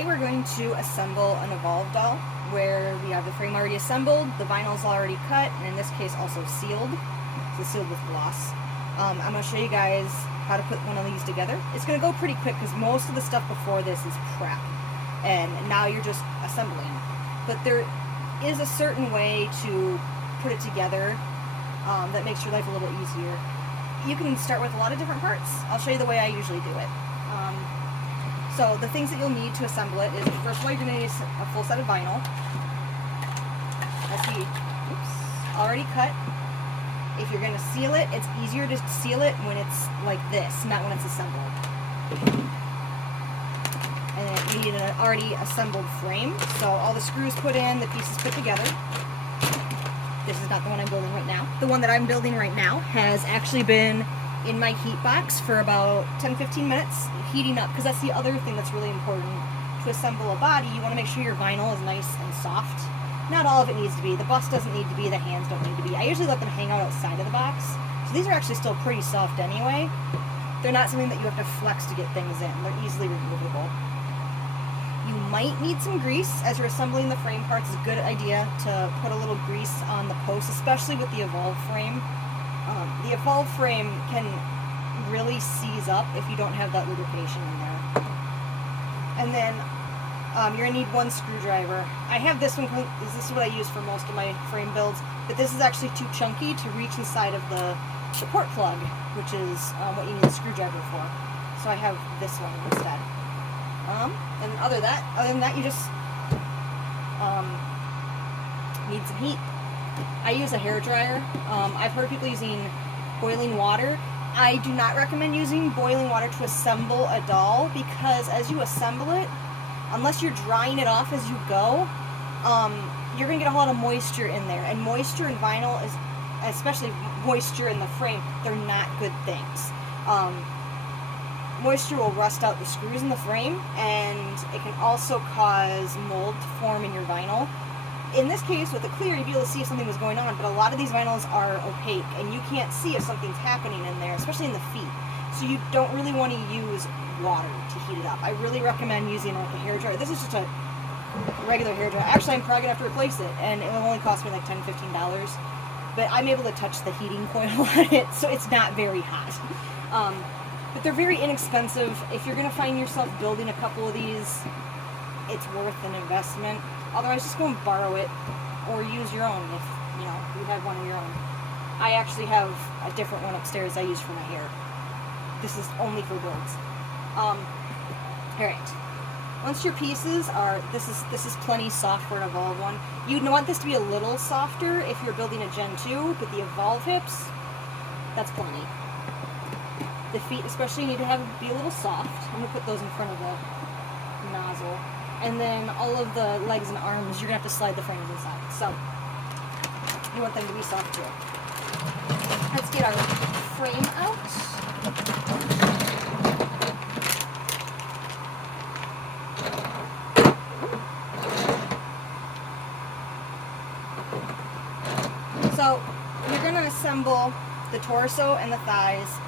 today we're going to assemble an Evolve doll where we have the frame already assembled, the vinyl's already cut, and in this case also sealed. So sealed with gloss. I'm going to show you guys how to put one of these together. It's going to go pretty quick because most of the stuff before this is prep, and now you're just assembling. But there is a certain way to put it together that makes your life a little easier. You can start with a lot of different parts. I'll show you the way I usually do it. So the things that you'll need to assemble it is, first of all, you're going to need a full set of vinyl. That's already cut. If you're going to seal it, it's easier to seal it when it's like this, not when it's assembled. And then you need an already assembled frame. So all the screws put in, the pieces put together. This is not the one I'm building right now. The one that I'm building right now has actually been in my heat box for about 10-15 minutes, heating up, because that's the other thing that's really important. To assemble a body, you want to make sure your vinyl is nice and soft. Not all of it needs to be. The bust doesn't need to be, the hands don't need to be. I usually let them hang out outside of the box. So these are actually still pretty soft anyway. They're not something that you have to flex to get things in. They're easily removable. You might need some grease. As you're assembling the frame parts, it's a good idea to put a little grease on the post, especially with the Evolve frame. The Evolve frame can really seize up if you don't have that lubrication in there. And then you're going to need one screwdriver. I have this one, this is what I use for most of my frame builds, but this is actually too chunky to reach inside of the support plug, which is what you need a screwdriver for. So I have this one instead. And other than that, you just need some heat. I use a hairdryer. I've heard people using boiling water. I do not recommend using boiling water to assemble a doll because as you assemble it, unless you're drying it off as you go, you're going to get a lot of moisture in there. And moisture in vinyl, is, especially moisture in the frame, they're not good things. Moisture will rust out the screws in the frame, and it can also cause mold to form in your vinyl. In this case, with the clear, you'd be able to see if something was going on, but a lot of these vinyls are opaque, and you can't see if something's happening in there, especially in the feet. So you don't really want to use water to heat it up. I really recommend using like a hairdryer. This is just a regular hairdryer. Actually, I'm probably going to have to replace it, and it will only cost me like $10-15. But I'm able to touch the heating coil on it, so it's not very hot. But they're very inexpensive. If you're going to find yourself building a couple of these, it's worth an investment. Otherwise, just go and borrow it or use your own if you have one of your own. I actually have a different one upstairs I use for my hair. This is only for builds. Alright. Once your pieces are, this is plenty soft for an Evolve one. You'd want this to be a little softer if you're building a Gen 2, but the Evolve hips, that's plenty. The feet especially need to be a little soft. I'm going to put those in front of the nozzle. And then all of the legs and arms, you're going to have to slide the frames inside. So, you want them to be soft too. Let's get our frame out. So, you're going to assemble the torso and the thighs,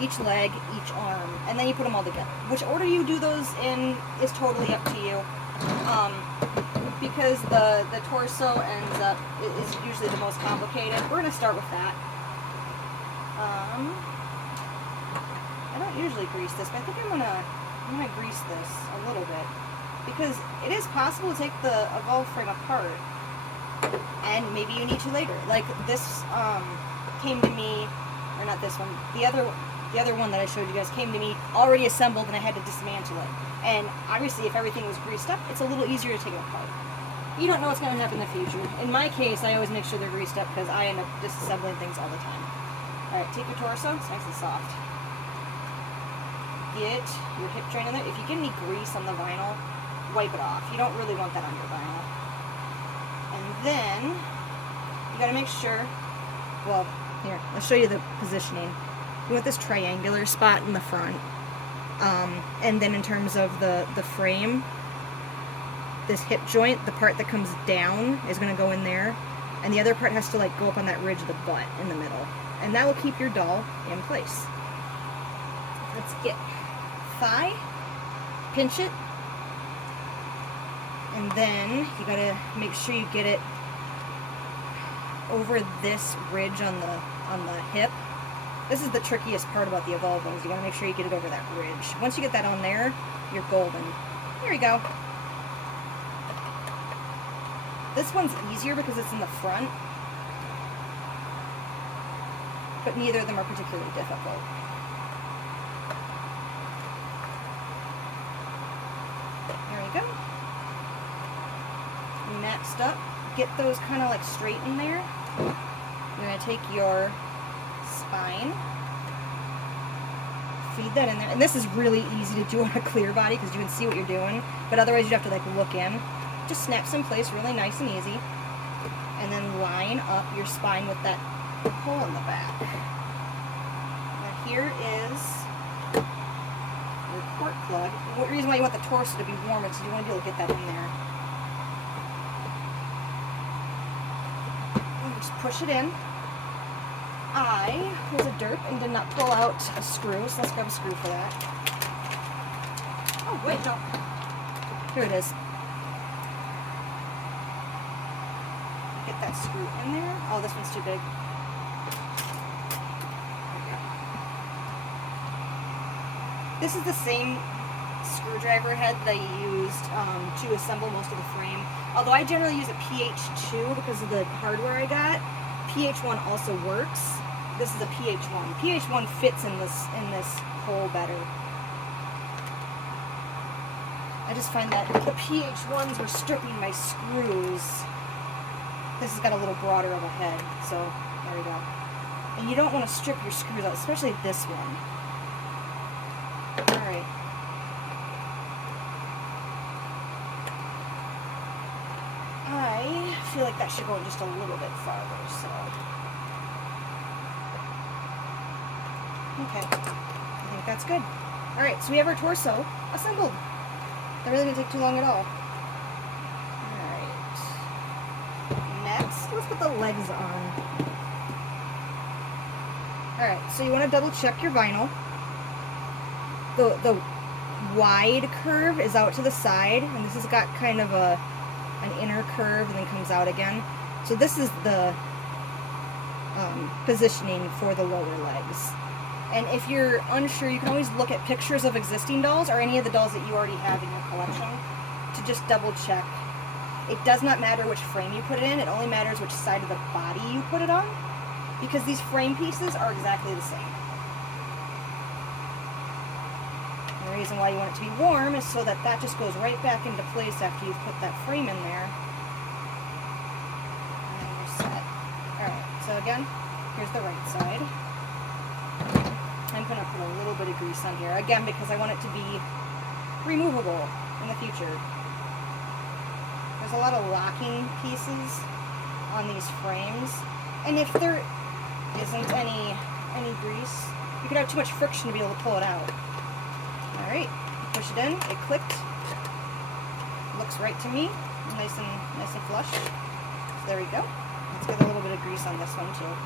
each leg, each arm, and then you put them all together. Which order you do those in is totally up to you, because the torso ends up is usually the most complicated. We're going to start with that. I don't usually grease this, but I think I'm gonna grease this a little bit because it is possible to take the Evolve frame apart, and maybe you need to later. Like this came to me, or not this one, the other one that I showed you guys came to me already assembled, and I had to dismantle it. And obviously, if everything was greased up, it's a little easier to take it apart. You don't know what's going to happen in the future. In my case, I always make sure they're greased up because I end up disassembling things all the time. Alright, take your torso. It's nice and soft. Get your hip joint in there. If you get any grease on the vinyl, wipe it off. You don't really want that on your vinyl. And then, you got to make sure, well, here, I'll show you the positioning. You want this triangular spot in the front. And then in terms of the frame, this hip joint, the part that comes down is going to go in there, and the other part has to like go up on that ridge of the butt in the middle, and that will keep your doll in place. Let's get thigh, pinch it, And then you gotta make sure you get it over this ridge on the hip. This is the trickiest part about the evolved ones. You gotta make sure you get it over that ridge. Once you get that on there, you're golden. There you go. This one's easier because it's in the front, but neither of them are particularly difficult. There you go. Next up, get those kind of like straight in there. You're going to take your spine, feed that in there, and this is really easy to do on a clear body because you can see what you're doing, but otherwise you'd have to like look in. Just snaps in place really nice and easy, and then line up your spine with that hole in the back. Now here is your port plug. The reason why you want the torso to be warm is because you want to be able to get that in there. And just push it in. I was a derp and did not pull out a screw, so let's grab a screw for that. Oh wait, no. Here it is. Get that screw in there. Oh, this one's too big. This is the same screwdriver head that I used to assemble most of the frame. Although I generally use a PH2 because of the hardware I got. PH1 also works. This is a PH1. PH1 fits in this hole better. I just find that the PH1s were stripping my screws. This has got a little broader of a head, so there we go. And you don't want to strip your screws out, especially this one. Alright. I feel like that should go just a little bit farther, so. Okay. I think that's good. Alright, so we have our torso assembled. That really didn't take too long at all. Let's put the legs on. Alright, so you want to double check your vinyl. The wide curve is out to the side, and this has got kind of an inner curve and then comes out again. So this is the positioning for the lower legs. And if you're unsure, you can always look at pictures of existing dolls or any of the dolls that you already have in your collection to just double check. It does not matter which frame you put it in, it only matters which side of the body you put it on, because these frame pieces are exactly the same. And the reason why you want it to be warm is so that that just goes right back into place after you've put that frame in there. And you're set. Alright, so again, here's the right side. I'm going to put a little bit of grease on here, again because I want it to be removable in the future. There's a lot of locking pieces on these frames, and if there isn't any grease, you could have too much friction to be able to pull it out. Alright, push it in, it clicked. Looks right to me, nice and flush. So there we go. Let's get a little bit of grease on this one too.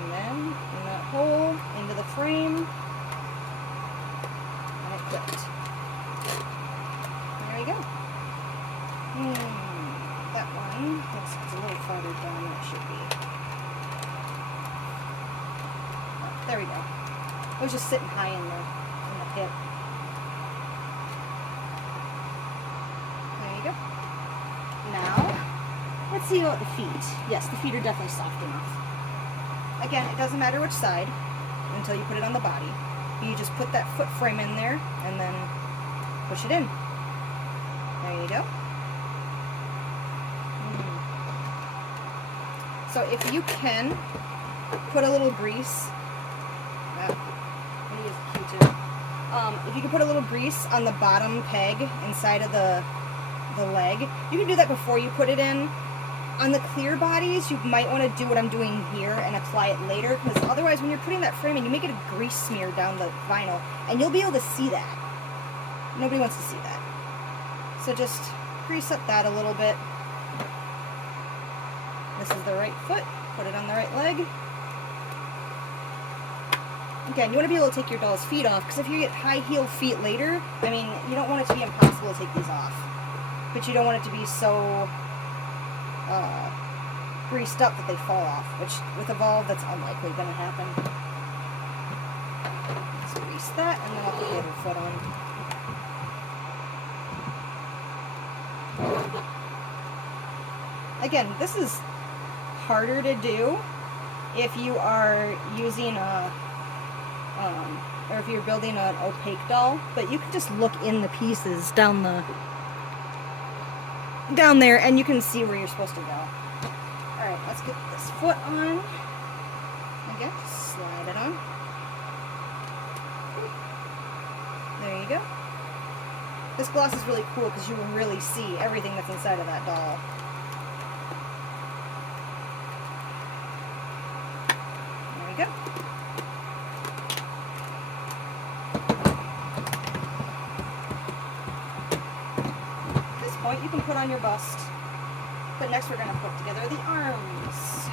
And then in that hole, into the frame. There we go. That one looks a little farther down than it should be. Oh, there we go. It was just sitting high in the hip. There you go. Now, let's see about the feet. Yes, the feet are definitely soft enough. Again, it doesn't matter which side until you put it on the body. You just put that foot frame in there and then push it in. There you go. So if you can, put a little grease. I'm gonna use a Q-tip. If you can put a little grease on the bottom peg inside of the leg, you can do that before you put it in. On the clear bodies, you might want to do what I'm doing here and apply it later, because otherwise when you're putting that frame in, you make it a grease smear down the vinyl, and you'll be able to see that. Nobody wants to see that. So just grease up that a little bit. This is the right foot. Put it on the right leg. Again, you want to be able to take your doll's feet off, because if you get high heel feet later, I mean, you don't want it to be impossible to take these off. But you don't want it to be so greased up that they fall off, which with Evolve, that's unlikely going to happen. Let's grease that, and then I'll put the other foot on. Again, this is harder to do if you are using a or if you're building an opaque doll, but you can just look in the pieces down there and you can see where you're supposed to go. Alright, let's get this foot on. Again, just slide it on. There you go. This gloss is really cool because you will really see everything that's inside of that doll. There we go. You can put on your bust, but next we're going to put together the arms.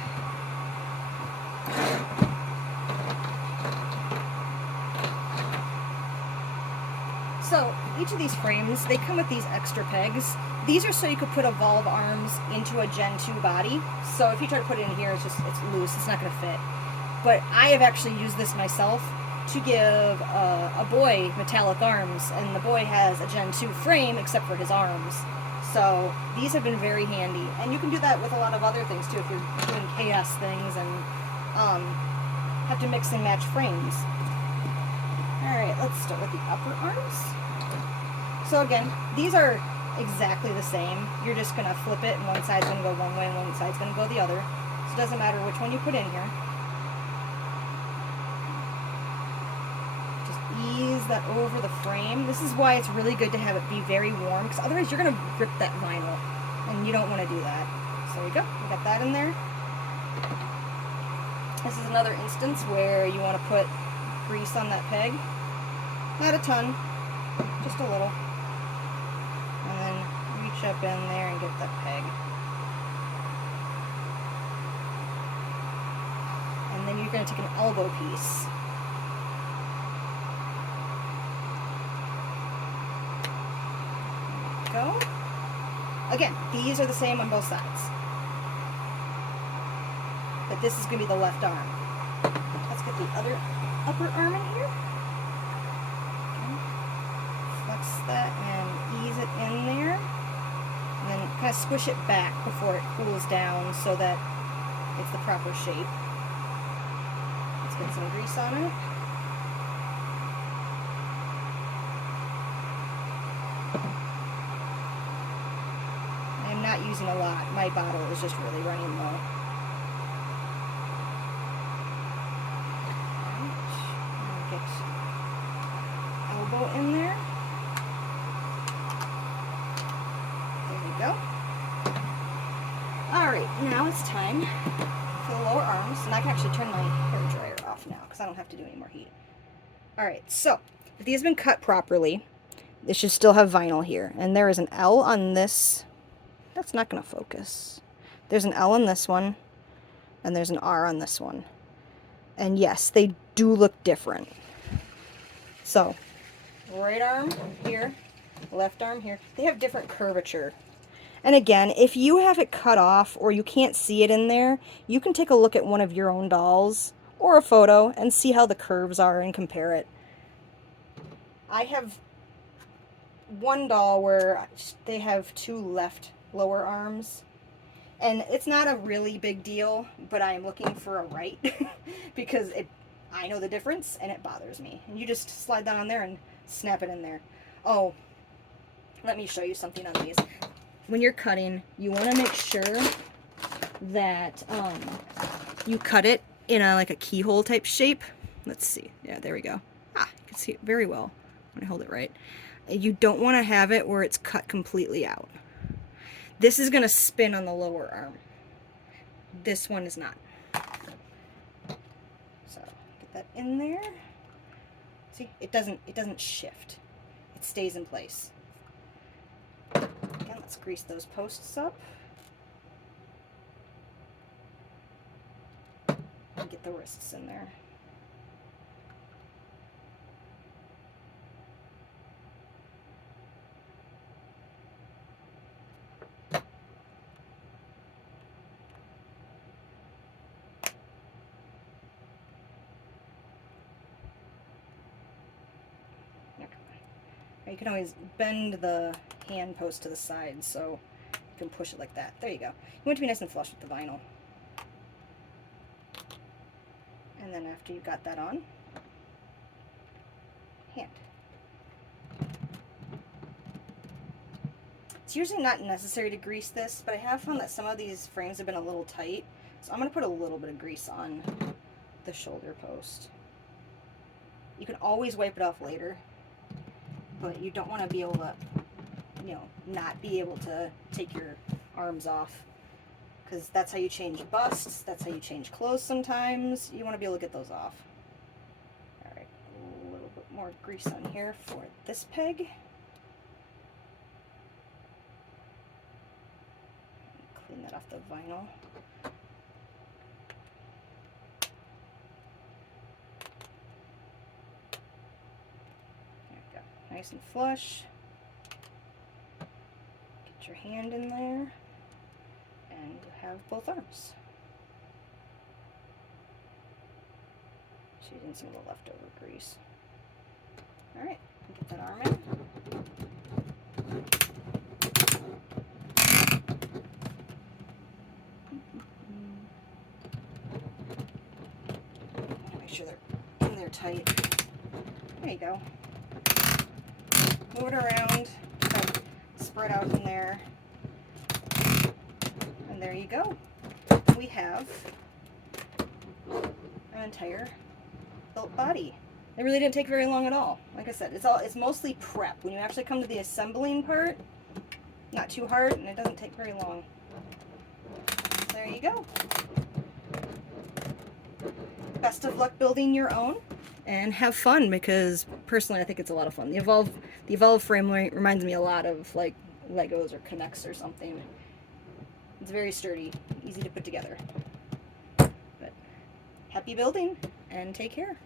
So each of these frames, they come with these extra pegs. These are so you could put Evolve arms into a Gen 2 body. So if you try to put it in here, it's loose, it's not going to fit. But I have actually used this myself to give a boy metallic arms, and the boy has a Gen 2 frame except for his arms. So these have been very handy, and you can do that with a lot of other things too if you're doing chaos things and have to mix and match frames. Alright, let's start with the upper arms. So again, these are exactly the same. You're just going to flip it, and one side's going to go one way and one side's going to go the other. So it doesn't matter which one you put in here. Ease that over the frame. This is why it's really good to have it be very warm, because otherwise you're going to rip that vinyl, and you don't want to do that. So there you go. We got that in there. This is another instance where you want to put grease on that peg. Not a ton, just a little. And then reach up in there and get that peg. And then you're going to take an elbow piece. Go. Again, these are the same on both sides. But this is going to be the left arm. Let's get the other upper arm in here. Okay. Flex that and ease it in there. And then kind of squish it back before it cools down so that it's the proper shape. Let's get some grease on it. I'm not using a lot. My bottle is just really running low. Get elbow in there. There we go. Alright, now it's time for the lower arms. And I can actually turn my hair dryer off now because I don't have to do any more heat. Alright, so if these have been cut properly, they should still have vinyl here. And there is an L on this. That's not going to focus. There's an L on this one, and there's an R on this one. And yes, they do look different. So, right arm here, left arm here. They have different curvature. And again, if you have it cut off or you can't see it in there, you can take a look at one of your own dolls or a photo and see how the curves are and compare it. I have one doll where they have two left lower arms, and it's not a really big deal, but I am looking for a right because I know the difference and it bothers me. And you just slide that on there and snap it in there. Oh, let me show you something on these. When you're cutting, you want to make sure that you cut it in like a keyhole type shape. Let's see. Yeah, there we go. You can see it very well when I hold it right. You don't want to have it where it's cut completely out. This is going to spin on the lower arm. This one is not. So get that in there. See, it doesn't shift. It stays in place. Again, let's grease those posts up. And get the wrists in there. You can always bend the hand post to the side so you can push it like that. There you go. You want it to be nice and flush with the vinyl. And then after you've got that on, hand. It's usually not necessary to grease this, but I have found that some of these frames have been a little tight, so I'm going to put a little bit of grease on the shoulder post. You can always wipe it off later, but you don't want to be able to, you know, not be able to take your arms off, because that's how you change busts, that's how you change clothes sometimes. You want to be able to get those off. Alright, a little bit more grease on here for this peg. Clean that off the vinyl. There we go. Nice and flush. Get your hand in there, and you have both arms. Just using some of the leftover grease. Alright, get that arm in. Make sure they're in there tight. There you go. Move it around, kind of spread out in there. And there you go. We have an entire built body. It really didn't take very long at all. Like I said, it's mostly prep. When you actually come to the assembling part, not too hard, and it doesn't take very long. There you go. Best of luck building your own, and have fun, because personally I think it's a lot of fun. The Evolve frame reminds me a lot of like Legos or Connects or something. It's very sturdy, easy to put together. But happy building, and take care.